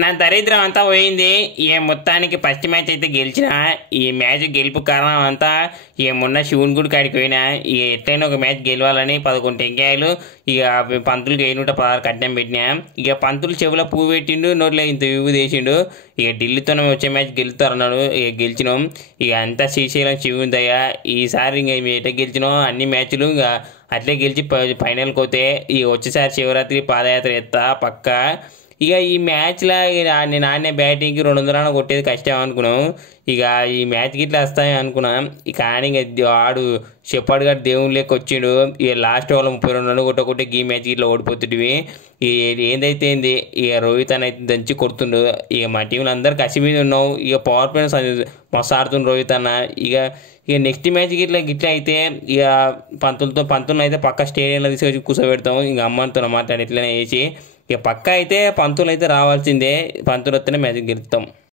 నా దరిద్రం అంతా పోయింది. ఈ మొత్తానికి ఫస్ట్ మ్యాచ్ అయితే గెలిచిన. ఈ మ్యాచ్ గెలుపు కారణం అంతా మొన్న శివుని గుడి కాడికి పోయినా. ఇక ఎట్లయినా ఒక మ్యాచ్ గెలవాలని 11 టెంకాయలు ఇక పంతులకి 116 కట్నం పెట్టినా. ఇక పంతులు చెవులో పువ్వు పెట్టిండు, నోట్లో ఇంత విభూ చేసిండు. ఇక ఢిల్లీతోనే వచ్చే మ్యాచ్ గెలుస్తారు అన్నాడు. ఇక గెలిచినాం. ఇక అంతా శ్రీశైలం శివుని దయ. ఈసారి ఇంక ఎట్లా గెలిచినాం అన్ని మ్యాచ్లు ఇక అట్లే గెలిచి ఫైనల్కి పోతే ఇక వచ్చేసారి శివరాత్రి పాదయాత్ర ఎత్తా పక్కా. ఇక ఈ మ్యాచ్లో నేను ఆడిన బ్యాటింగ్కి 200 రన్ కొట్టేది కష్టం అనుకున్నాం. ఇక ఈ మ్యాచ్కి ఇట్లా వస్తాయి అనుకున్నాం. కానీ ఇక వాడు చెప్పాడు గారు దేవుని లెక్క వచ్చిండు. ఇక లాస్ట్ ఓవర్లో 32 రన్లు కొట్టకుంటే ఈ మ్యాచ్కి ఇట్లా ఓడిపోతుంటివి. ఏందైతే ఏంది ఇక రోహిత్ అని అయితే దంచి కొడుతుండు. ఇక మా టీంలో అందరు కసి మీద ఉన్నావు. ఇక పవర్ ప్లే మస్తు ఆడుతుండు రోహిత్ అన్న. ఇక నెక్స్ట్ మ్యాచ్కి ఇట్లా అయితే ఇక పంతులను అయితే పక్క స్టేడియంలో తీసుకొచ్చి కూర్చోబెడతాము. ఇంక అమ్మతో మాట్లాడి ఇట్లనే వేసి ఇక పక్క అయితే పంతులు అయితే రావాల్సిందే. పంతులు వస్తేనే మ్యాచ్ గెలుస్తాం.